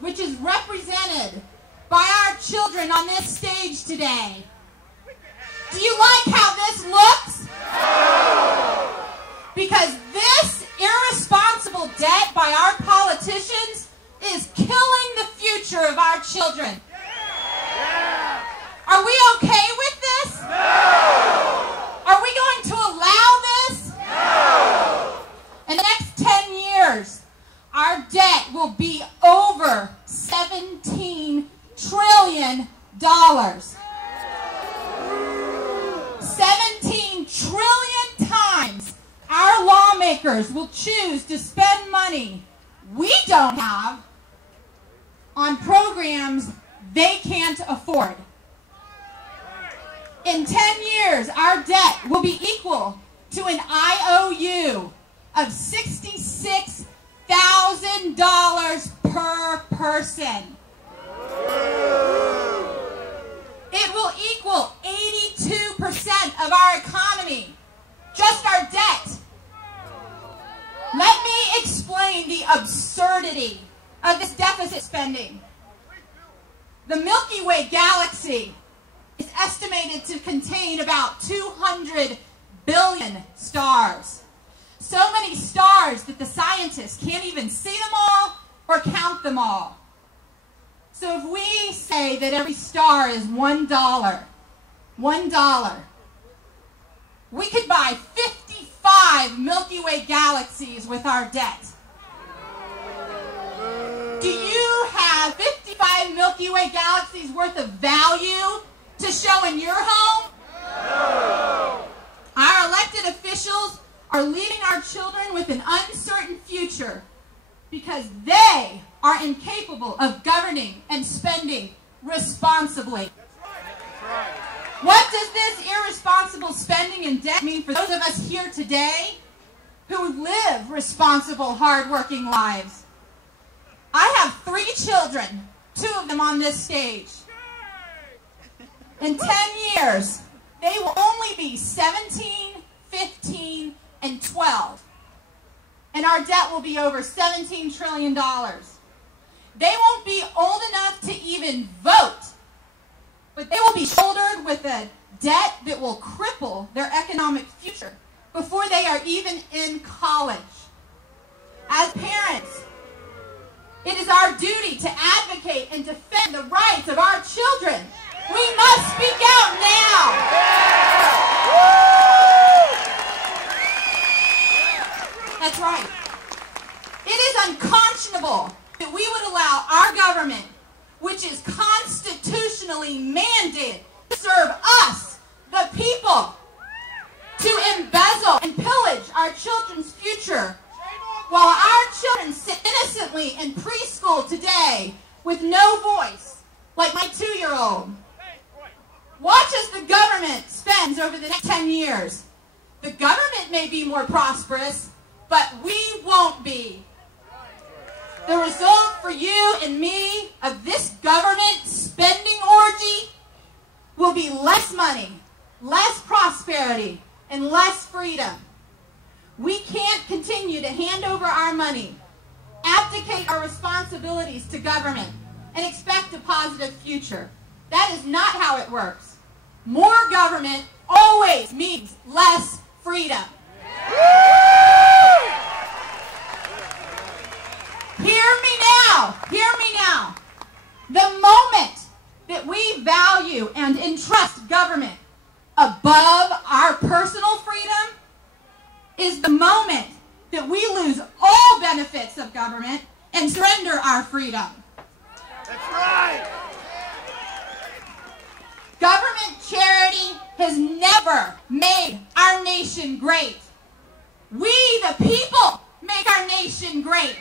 which is represented by our children on this stage today. Do you like how this looks? No! Because this irresponsible debt by our politicians is killing the future of our children. Yeah. Are we okay with this? No! Are we going to allow this? No! In the next 10 years, our debt will be over $17 trillion. 17 trillion times our lawmakers will choose to spend money we don't have on programs they can't afford. In 10 years, our debt will be equal to an IOU of $66,000 per person. It will equal 82% of our economy, just our debt. Let me explain the absurdity of this deficit spending. The Milky Way galaxy is estimated to contain about 200 billion stars. So many stars that the scientists can't even see them all or count them all. So if we say that every star is $1, we could buy 55 Milky Way galaxies with our debt. Do you have 55 Milky Way galaxies worth of value to show in your home? No. Our elected officials are leaving our children with an uncertain future because they are incapable of governing and spending responsibly. That's right. What does this irresponsible spending and debt mean for those of us here today who live responsible, hard-working lives? I have 3 children, 2 of them on this stage. In 10 years, they will only be 17, 15, and 12. And our debt will be over $17 trillion. They won't be old enough to even vote, but they will be shouldered with a debt that will cripple their economic future before they are even in college. As parents, it is our duty to advocate and defend the rights of our children. We must speak out now. That's right. It is unconscionable that we would allow our government, which is constitutionally mandated to serve us, the people, to embezzle and pillage our children's future, while our children sit innocently in preschool today with no voice, like my 2-year-old. Watch as the government spends over the next 10 years. The government may be more prosperous, but we won't be. The result for you and me of this government spending orgy will be less money, less prosperity, and less freedom. We can't continue to hand over our money, abdicate our responsibilities to government, and expect a positive future. That is not how it works. More government always means less freedom. Hear me now. Hear me now. The moment that we value and entrust government above our personal freedom is the moment that we lose all benefits of government and surrender our freedom. That's right. Government charity has never made our nation great. We, the people, make our nation great.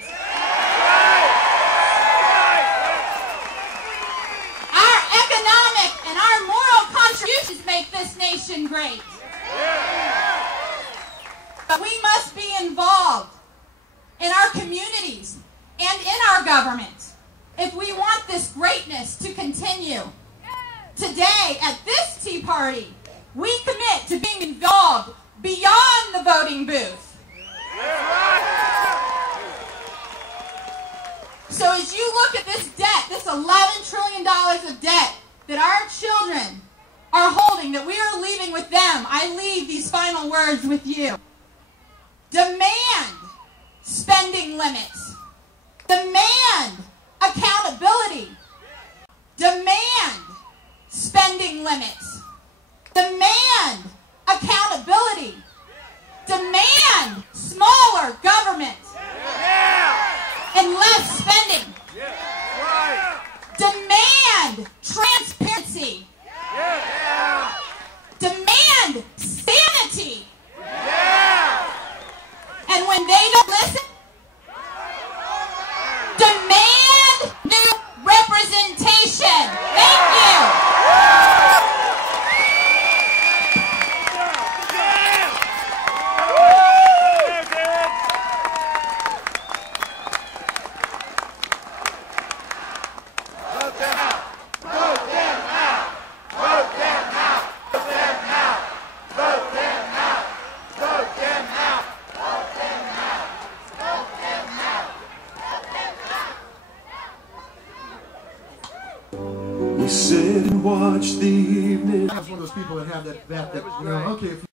Our economic and our moral contributions make this nation great. But we must be involved in our communities and in our government if we want this greatness to continue. Today, at this Tea Party, we commit to being involved beyond the voting booth. So as you look at this debt, this $11 trillion of debt that our children are holding, that we are leaving with them, I leave these final words with you. Demand spending limits. Demand accountability. Demand spending limits. Demand accountability. Demand smaller government and less spending. Demand transparency. Demand sanity. And when they don't listen, demand new representation. Thank you. We sit and watch the evening. I was one of those people that have that you know, okay, if